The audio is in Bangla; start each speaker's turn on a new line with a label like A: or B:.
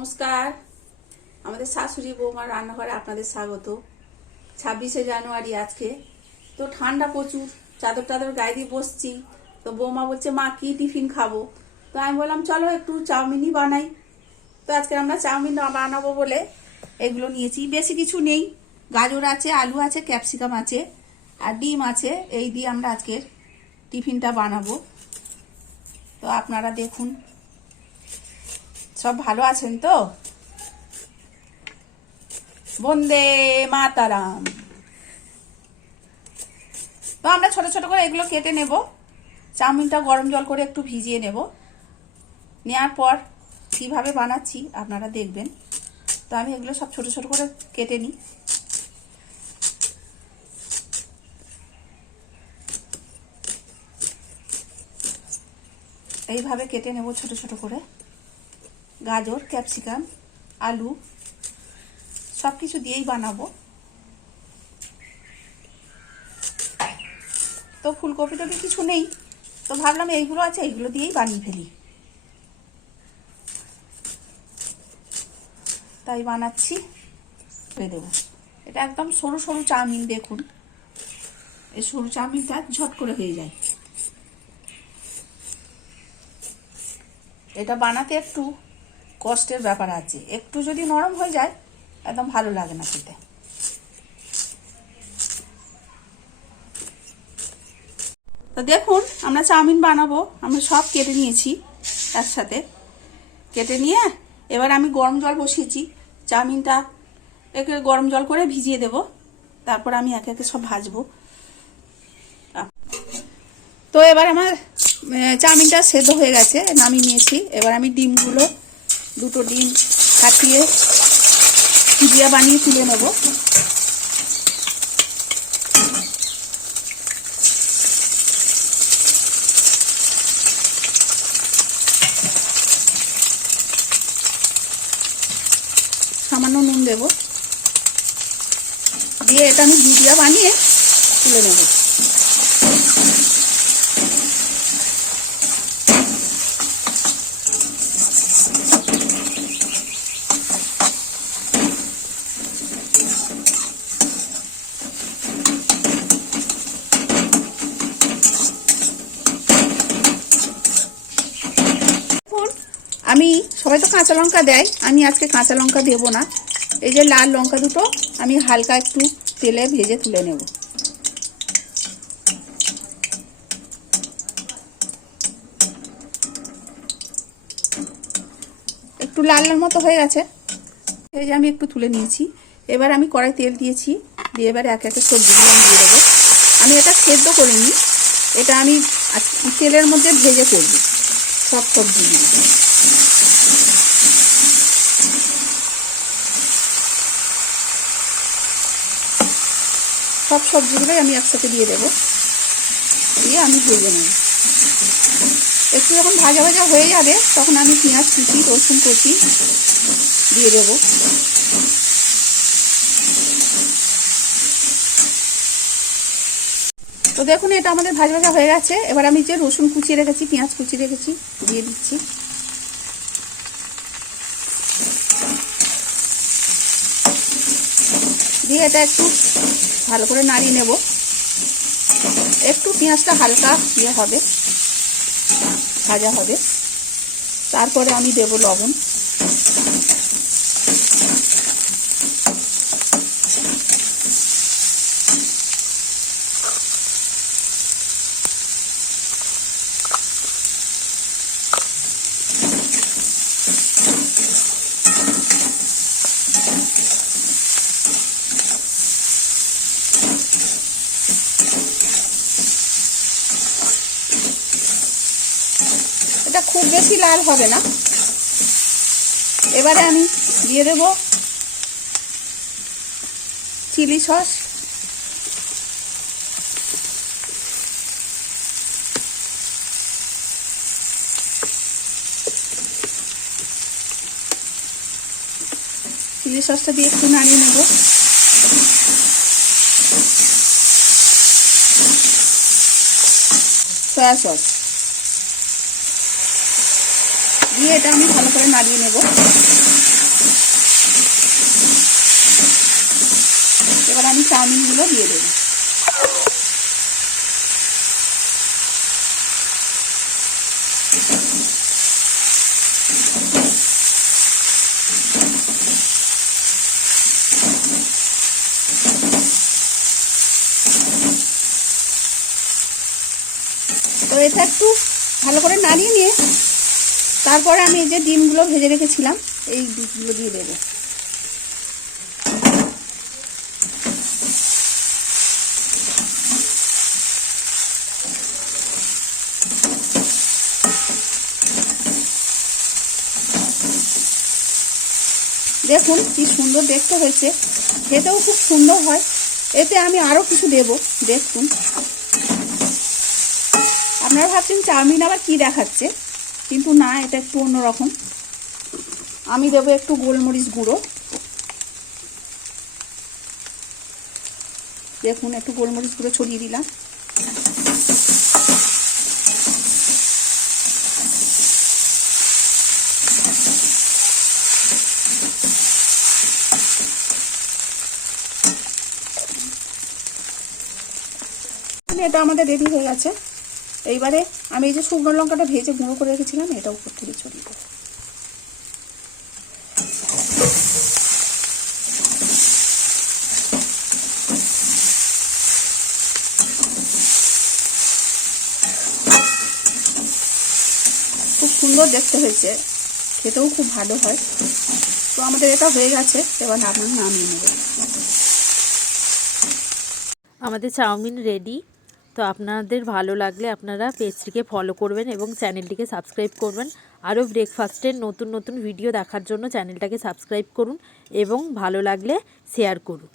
A: নমস্কার। আমাদের শাশুড়ি বৌমার রান্নাঘরে আপনাদের স্বাগত। ছাব্বিশে জানুয়ারি আজকে। তো ঠান্ডা প্রচুর, চাদর টাদর গায়ে দিয়ে বসছি। তো বৌমা বলছে, মা, কি টিফিন খাব? তো আমি বললাম, চলো একটু চাউমিনই বানাই। তো আজকে আমরা চাউমিন বানাবো বলে এগুলো নিয়েছি। বেশি কিছু নেই। গাজর আছে, আলু আছে, ক্যাপসিকাম আছে, আর ডিম আছে। এই দিয়ে আমরা আজকের টিফিনটা বানাবো। তো আপনারা দেখুন। সব ভালো আছেন তো? বন্দে মাতারাম। তো আমরা ছোট ছোট করে এগুলো কেটে নেব। চাউমিনটা গরম জল করে একটু ভিজিয়ে নেব। নেওয়ার পর কীভাবে বানাচ্ছি আপনারা দেখবেন। তো আমি এগুলো সব ছোট ছোট করে কেটে নিই। এইভাবে কেটে নেব ছোট ছোট করে। গাজর, ক্যাপসিকাম, আলু সব কিছু দিয়েই বানাবো। তো ফুলকপি টপি কিছু নেই, তো ভাবলাম এইগুলো আছে, এইগুলো দিয়েই বানিয়ে ফেলি। তাই বানাচ্ছি দেবো। এটা একদম সরু সরু চাউমিন, দেখুন। এই সরু চাউমিনটা ঝট করে হয়ে যায়। এটা বানাতে একটু কষ্টের ব্যাপার আছে। একটু যদি নরম হয়ে যায়, একদম ভালো লাগে না খেতে। তো দেখুন, আমরা চাউমিন বানাবো, আমরা সব কেটে নিয়েছি তার সাথে কেটে নিয়ে এবার আমি গরম জল বসিয়েছি, চাউমিনটা একে গরম জল করে ভিজিয়ে দেব। তারপর আমি একে একে সব ভাজবো। তো এবার আমার চাউমিনটা সেদ্ধ হয়ে গেছে, নামিয়ে নিয়েছি। এবার আমি ডিমগুলো দুটো ডিম কাটিয়ে ভুজিয়া বানিয়ে তুলে নেব। সামান্য নুন দেব। দিয়ে এটা আমি ভুজিয়া বানিয়ে তুলে নেব দেখুন আমি, সবাই তো কাঁচা লঙ্কা দেয়, আমি আজকে কাঁচা লঙ্কা দেবো না। এই যে লাল লঙ্কা দুটো, আমি হালকা একটু তেলে ভেজে তুলে নেব। একটু লাল লাল মতো হয়ে গেছে। এই যে আমি একটু তুলে নিয়েছি। এবার আমি কড়াই তেল দিয়েছি, দিয়ে এবার এক একে সবজিগুলো আমি দিয়ে দেবো। আমি এটা সেদ্ধ করিনি, এটা আমি তেলের মধ্যে ভেজে করব। সব সবজিগুলো সব সবজিগুলোই আমি একসাথে দিয়ে দেবো। দিয়ে আমি ভেজে নেব। একটু যখন ভাজা ভাজা হয়ে যাবে, তখন আমি পেঁয়াজ কুচি, রসুন কুচি দিয়ে দেবো। তো দেখুন, এটা আমাদের ভাজা ভাজা হয়ে গেছে। এবার আমি যে রসুন কুচিয়ে রেখেছি, পেঁয়াজ কুচিয়ে রেখেছি, দিয়ে দিচ্ছি। দিয়ে এটা একটু ভালো করে নাড়িয়ে নেব। একটু পেঁয়াজটা হালকা ইয়ে হবে, ভাজা হবে। তারপরে আমি দেব লবণ। এটা খুব বেশি লাল হবে না। এবারে আমি দিয়ে দেব চিলি সস। চিলি সসটা দিয়ে একটু নাড়িয়ে নেব। Soy sauce. দিয়ে এটা আমি ভালো করে নাড়িয়ে নেব। এবার আমি চাউমিনগুলো দিয়ে দেব। তো এটা একটু ভালো করে নাড়িয়ে নিয়ে তারপরে আমি এই যে ডিমগুলো ভেজে রেখেছিলাম, এই ডিমগুলো দিয়ে দেবো। দেখুন কি সুন্দর দেখতে হয়েছে। খেতেও খুব সুন্দর হয়। এতে আমি আরও কিছু দেব। দেখুন। আপনারা ভাবছেন চাউমিন আবার কি দেখাচ্ছে? কিন্তু না, এটা একটু অন্যরকম। আমি দেবো একটু গোলমরিচ গুঁড়ো। দেখুন, একটু গোলমরিচ গুঁড়ো ছড়িয়ে দিলাম। এটা আমাদের রেডি হয়ে গেছে। এইবারে আমি এই যে শুকনো লঙ্কাটা ভেজে গুঁড়ো করে রেখেছিলাম, এটা উপর থেকে ছড়িয়ে দেবো। খুব সুন্দর দেখতে হয়েছে, খেতেও খুব ভালো হয়। তো আমাদের এটা হয়ে গেছে, এবার আপনার নামিয়ে নেবেন
B: আমাদের চাউমিন রেডি তো আপনাদের ভালো লাগলে আপনারা পেজটিকে ফলো করবেন এবং চ্যানেলটিকে সাবস্ক্রাইব করবেন। আরও ব্রেকফাস্টের নতুন নতুন ভিডিও দেখার জন্য চ্যানেলটাকে সাবস্ক্রাইব করুন এবং ভালো লাগলে শেয়ার করুন।